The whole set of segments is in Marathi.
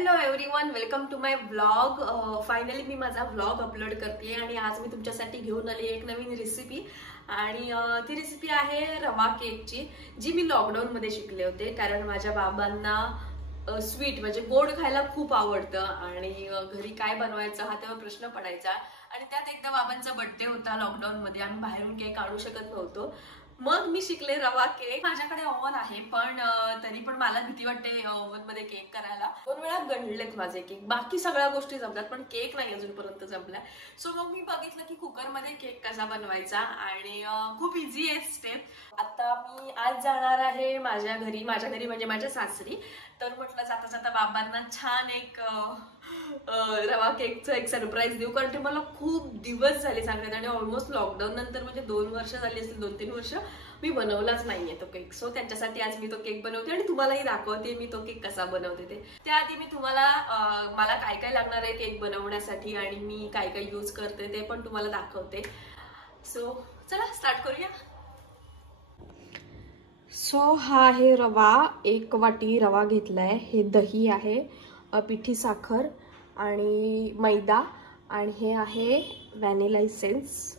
Hello everyone, welcome to my vlog. Finally मी माझा व्लॉग अपलोड करते आणि आज मी तुमच्यासाठी घेऊन आली एक नवीन रेसिपी. आणि ती रेसिपी आहे रवा केकची, जी मी लॉकडाऊन मध्ये शिकले होते. कारण माझ्या बाबांना स्वीट म्हणजे गोड खायला खूप आवडतं आणि घरी काय बनवायचं हा तेव्हा प्रश्न पडायचा. आणि त्यात एकदा बाबांचा बर्थडे होता लॉकडाऊन मध्ये, आम्ही बाहेरून केक आणू शकत नव्हतो. मग मी शिकले रवा केक. माझ्याकडे ओव्हन आहे, पण तरी पण मला भीती वाटते ओव्हन मध्ये केक करायला. 2 वेळा गणलेत माझे केक. बाकी सगळ्या गोष्टी जमतात, पण केक नाही अजूनपर्यंत जमलाय. सो मग मी बघितलं की कुकर मध्ये केक कसा बनवायचा आणि खूप इझी आहे स्टेप. आता मी आज जाणार आहे माझ्या घरी म्हणजे माझ्या सासरी. तर म्हटलं जाता जाता बाबांना छान एक रवा केकचं एक सरप्राईज देऊ, कारण ते मला खूप दिवस झाले सांगतात आणि ऑलमोस्ट लॉकडाऊन नंतर म्हणजे 2 वर्ष झाली असतील, 2-3 वर्ष मी बनवलाच नाहीये तो केक. सो त्यांच्यासाठी आज मी तो केक बनवते आणि तुम्हालाही दाखवते मी तो केक कसा बनवते ते. त्याआधी मी तुम्हाला मला काय काय लागणार आहे केक बनवण्यासाठी आणि मी काय काय यूज करते ते पण तुम्हाला दाखवते. सो चला स्टार्ट करूया. सो हा आहे रवा, 1 वाटी रवा घेतलाय. हे दही आहे, पिठी साखर आणि मैदा, आणि हे आहे व्हॅनिला इसेन्स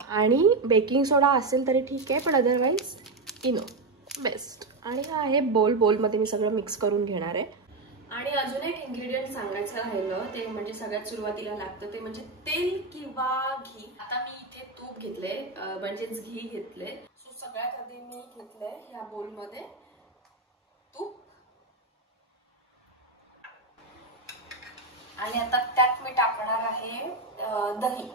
आणि बेकिंग सोडा असेल तरी ठीक आहे, पण अदरवाईज इनो बेस्ट. आणि हा आहे बोलमध्ये मी सगळं मिक्स करून घेणार आहे. आणि अजून एक इन्ग्रेडियंट सांगायचं राहिलं ते म्हणजे सगळ्यात सुरुवातीला लागतं ते म्हणजे तेल किंवा घी. आता मी इथे तूप घेतले, म्हणजेच घी घेतले. सो सगळ्यात आधी मी घेतलंय ह्या बोलमध्ये तूप आणि आता त्यात मी टाकणार आहे दही.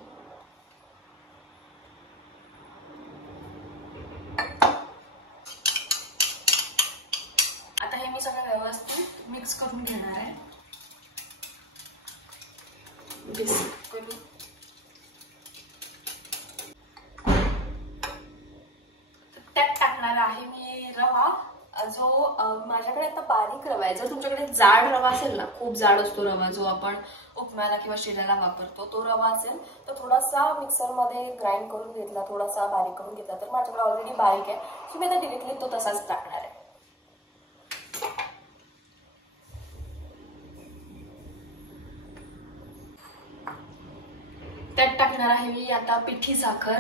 आता हे मी सगळं व्यवस्थित मिक्स करून घेणार आहे. त्यात टाकणार आहे मी रवा, जो माझ्याकडे आता बारीक रवा आहे. जर तुमच्याकडे जाड रवा असेल ना, खूप जाड असतो रवा जो आपण उपम्याला किंवा शिऱ्याला वापरतो, तो रवा असेल तर थोडासा मिक्सर मध्ये ग्राइंड करून घेतला, थोडासा बारीक करून घेतला. तर माझ्याकडे ऑलरेडी बारीक आहे, की मी आता डिरेक्टली तो तसाच टाकणार आहे. त्यात टाकणार आहे मी आता पिठी साखर.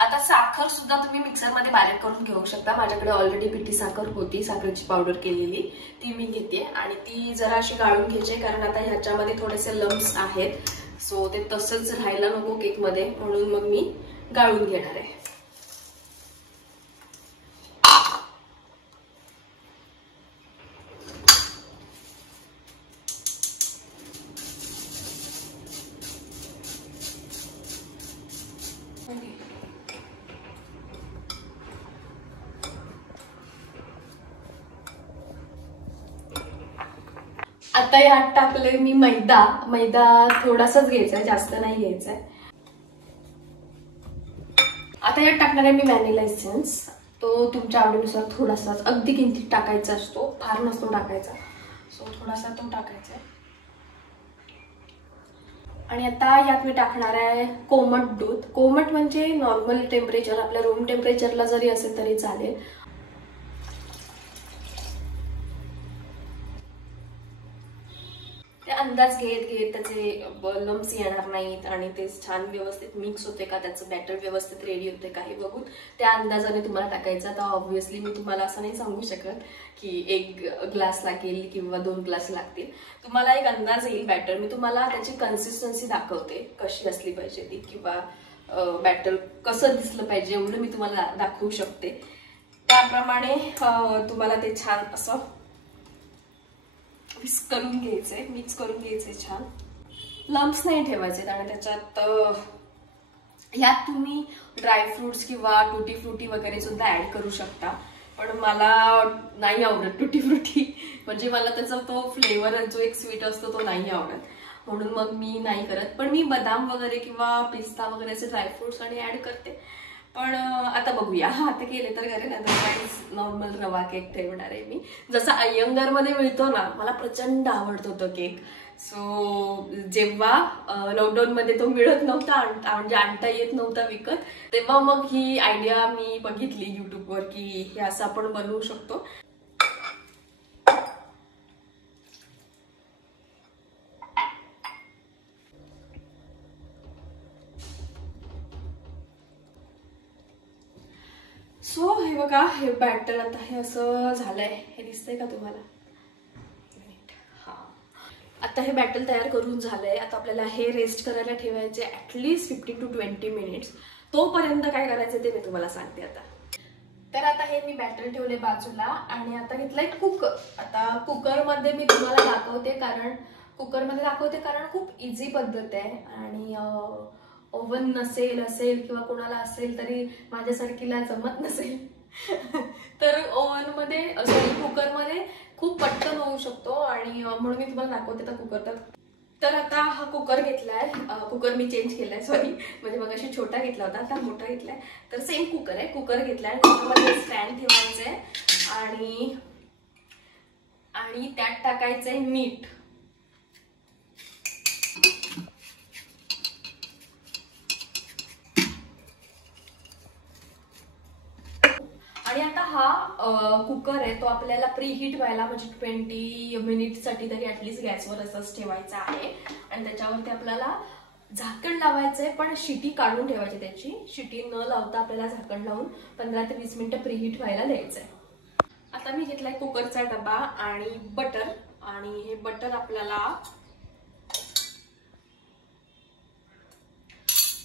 आता साखर सुद्धा तुम्ही मिक्सर मध्ये बारीक करून घेऊ शकता. माझ्याकडे ऑलरेडी पिठी साखर होती, साखरेची पावडर केलेली, ती मी घेते आणि ती जरा अशी गाळून घ्यायची, कारण आता ह्याच्यामध्ये थोडेसे लम्स आहेत. सो ते तसंच राहायला नको केक मध्ये, म्हणून मग मी गाळून घेणार आहे. आता यात टाकले मी मैदा थोडासाच घ्यायचा आहे, जास्त नाही घ्यायचा आहे. आता यात टाकणार आहे मी व्हॅनिला इसेन्स. तो तुमच्या आवडीनुसार थोडासाच, अगदी किंचित टाकायचा असतो, फार नसतो टाकायचा. सो थोडासा तो टाकायचा आहे. आणि आता यात मी टाकणार आहे कोमट दूध. कोमट म्हणजे नॉर्मल टेम्परेचर, आपल्या रूम टेम्परेचरला जरी असेल तरी चालेल. अंदाज घेत त्याचे लम्स येणार नाहीत आणि ते छान व्यवस्थित मिक्स होते का, त्याचं बॅटर व्यवस्थित रेडी होते का हे बघून त्या अंदाजाने तुम्हाला टाकायचं. आता ऑब्व्हियसली मी तुम्हाला असं नाही सांगू शकत की 1 ग्लास लागेल किंवा 2 ग्लास लागतील. तुम्हाला एक अंदाज येईल बॅटर. मी तुम्हाला त्याची कन्सिस्टन्सी दाखवते कशी असली पाहिजे ती, किंवा बॅटर कसं दिसलं पाहिजे एवढं मी तुम्हाला दाखवू शकते. त्याप्रमाणे तुम्हाला ते छान असं मिक्स करून घ्यायचंय छान. लम्स नाही ठेवायचे. आणि त्याच्यात यात तुम्ही ड्रायफ्रुट्स किंवा टुटी फ्रुटी वगैरे सुद्धा ऍड करू शकता, पण मला नाही आवडत टुटी फ्रुटी. म्हणजे मला त्याचा तो फ्लेवर जो एक स्वीट असतो तो नाही आवडत, म्हणून मग मी नाही करत. पण मी बदाम वगैरे किंवा पिस्ता वगैरे असे ड्रायफ्रुट्स आणि ऍड करते. पण आता बघूया, आता केले तर करेल, अदरवाईज नॉर्मल रवा केक ठेवणार आहे मी. जसा अय्यंगार मध्ये मिळतो ना, मला प्रचंड आवडतो तो केक. सो जेव्हा लॉकडाऊन मध्ये तो मिळत नव्हता, म्हणजे आणता येत नव्हता विकत, तेव्हा मग ही आयडिया मी बघितली युट्यूबवर की हे असं आपण बनवू शकतो. सो हे बघा, हे बॅटर आता हे असं झालंय, हे दिसतंय का तुम्हाला? हा, आता हे बॅटर तयार करून झालंय. आता आपल्याला हे रेस्ट करायला ठेवायचे ॲटलिस्ट 15 to 20 मिनिट्स. तोपर्यंत काय करायचं ते मी तुम्हाला सांगते आता. तर आता हे मी बॅटर ठेवले बाजूला आणि आता घेतलंय कुकर. आता कुकरमध्ये मी तुम्हाला दाखवते कारण खूप इझी पद्धत आहे आणि ओव्हन नसेल किंवा कोणाला असेल तरी माझ्यासारखीला जमत नसेल तर ओव्हनमध्ये कुकरमध्ये खूप पटकन होऊ शकतो आणि म्हणून मी तुम्हाला दाखवते तर कुकर. तर आता हा कुकर घेतलाय, कुकर मी चेंज केलाय, सॉरी, म्हणजे मग अशी छोटा घेतला होता, आता मोठा घेतलाय. तर सेम कुकर आहे, कुकर घेतलाय, त्याच्यामध्ये स्टँड ठेवायचंय आणि त्यात टाकायचंय मीठ. आणि आता हा कुकर आहे तो आपल्याला प्रीहीट व्हायला म्हणजे 20 मिनिटसाठी तरी ऍटलीस्ट गॅसवर असंच ठेवायचा आहे आणि त्याच्यावरती आपल्याला झाकण लावायचंय, पण शिटी काढून ठेवायची. त्याची शिटी न लावता आपल्याला झाकण लावून 15 ते 20 मिनिटं प्रीहीट व्हायला द्यायचंय. आता मी घेतलाय कुकरचा डबा आणि बटर, आणि हे बटर आपल्याला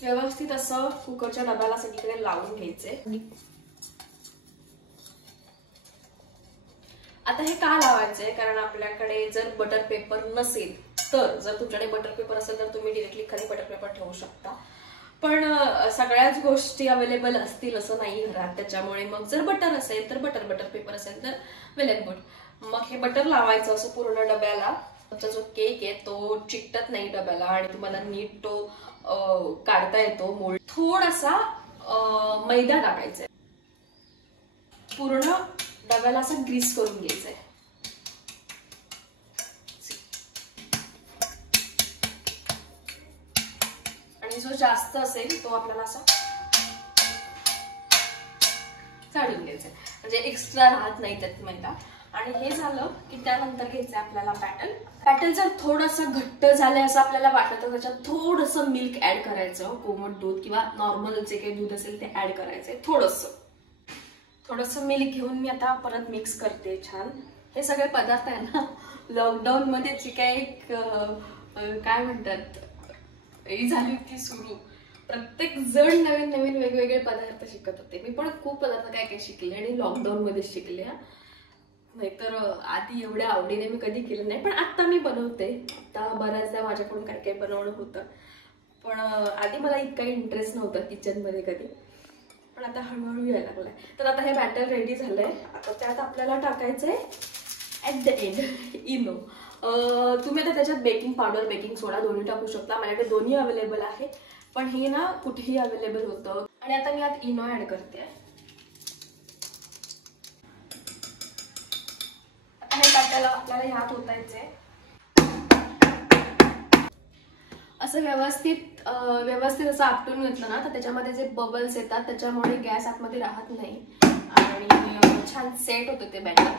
व्यवस्थित असं कुकरच्या डब्याला सगळीकडे लावून घ्यायचंय. आता हे का लावायचंय, कारण आपल्याकडे जर बटर पेपर नसेल तर, जर तुमच्याकडे बटर पेपर असेल तर तुम्ही डिरेक्टली खाली बटर पेपर ठेवू शकता, पण सगळ्याच गोष्टी अवेलेबल असतील असं नाही घरात. त्याच्यामुळे मग जर बटर असेल तर बटर पेपर असेल तर वेल अँड गुड. मग हे बटर लावायचं असं पूर्ण डब्याला. तुमचा जो केक आहे तो चिकटत नाही डब्याला आणि तुम्हाला नीट तो काढता येतो मोल्ड. थोडासा मैदा टाकायचा, पूर्ण डब्याला असं ग्रीस करून घ्यायचंय. आणि जो जास्त असेल तो आपल्याला असा चाळून घ्यायचंय, म्हणजे एक्स्ट्रा राहत नाही त्यात मैदा. आणि हे झालं की त्यानंतर घ्यायचंय आपल्याला बॅटर जर थोडंसं घट्ट झालंय असं आपल्याला वाटलं तर त्याच्यात थोडंसं मिल्क ऍड करायचं, कोमट दूध किंवा नॉर्मल जे काही दूध असेल ते ऍड करायचंय. थोडंसं मिल्क घेऊन मी आता परत मिक्स करते छान. हे सगळे पदार्थ आहे ना, लॉकडाऊन मध्ये जी काही काय म्हणतात ही झाली होती सुरू, प्रत्येक जण नवीन नवीन वेगवेगळे पदार्थ शिकत होते. मी पण खूप पदार्थ काय शिकले आणि लॉकडाऊन मध्ये शिकले, नाहीतर आधी एवढ्या आवडीने मी कधी केलं नाही. पण आता मी बनवते, आता बऱ्याचदा माझ्याकडून काय काय बनवणं होतं, पण आधी मला इतका इंटरेस्ट नव्हता किचन मध्ये कधी, पण आता हळूहळू यायला लागलाय. तर आता हे बॅटर रेडी झालंय. आता त्यात आपल्याला टाकायचंय ऍट द एंड इनो. तुम्ही आता त्याच्यात बेकिंग पावडर, बेकिंग सोडा दोन्ही टाकू शकता. माझ्याकडे दोन्ही अवेलेबल आहे, पण हे ना कुठेही अवेलेबल होतं. आणि आता मी यात इनो ऍड करते. आता हे बॅटर आपल्याला ह्यात ओतायचंय. असं व्यवस्थित असं आपटून घेतलं ना तर त्याच्यामध्ये जे बबल्स येतात त्याच्यामुळे गॅस आतमध्ये राहत नाही आणि छान सेट होतं ते बॅटर.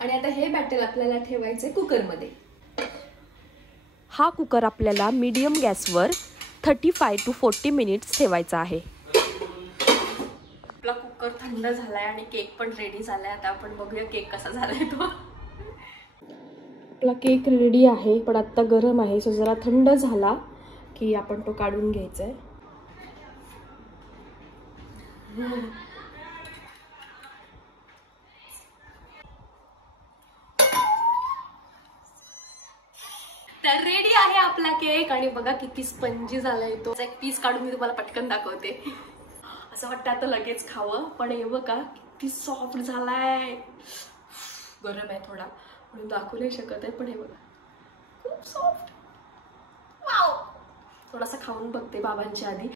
आणि आता हे बॅटर आपल्याला ठेवायचे कुकरमध्ये. हा कुकर आपल्याला मीडियम गॅसवर 35 to 40 मिनिट्स ठेवायचा आहे. आपला कुकर थंड झालाय आणि केक पण रेडी झालाय. आता आपण बघूया केक कसा झालाय तो. आपला केक रेडी आहे, पण आत्ता गरम आहे, सो जरा थंड झाला की आपण तो काढून घ्यायचा आहे. तर रेडी आहे आपला केक आणि बघा किती स्पंजी झालाय तो. एक पीस काढून मी तुम्हाला पटकन दाखवते. असं वाटतं आता लगेच खावं, पण हे बघा किती सॉफ्ट झालाय. गरम आहे थोडा म्हणून दाखवू नाही शकत आहे, पण हे बघा खूप सॉफ्ट. वाव, थोडासा खाऊन बघते बाबांच्या आधी.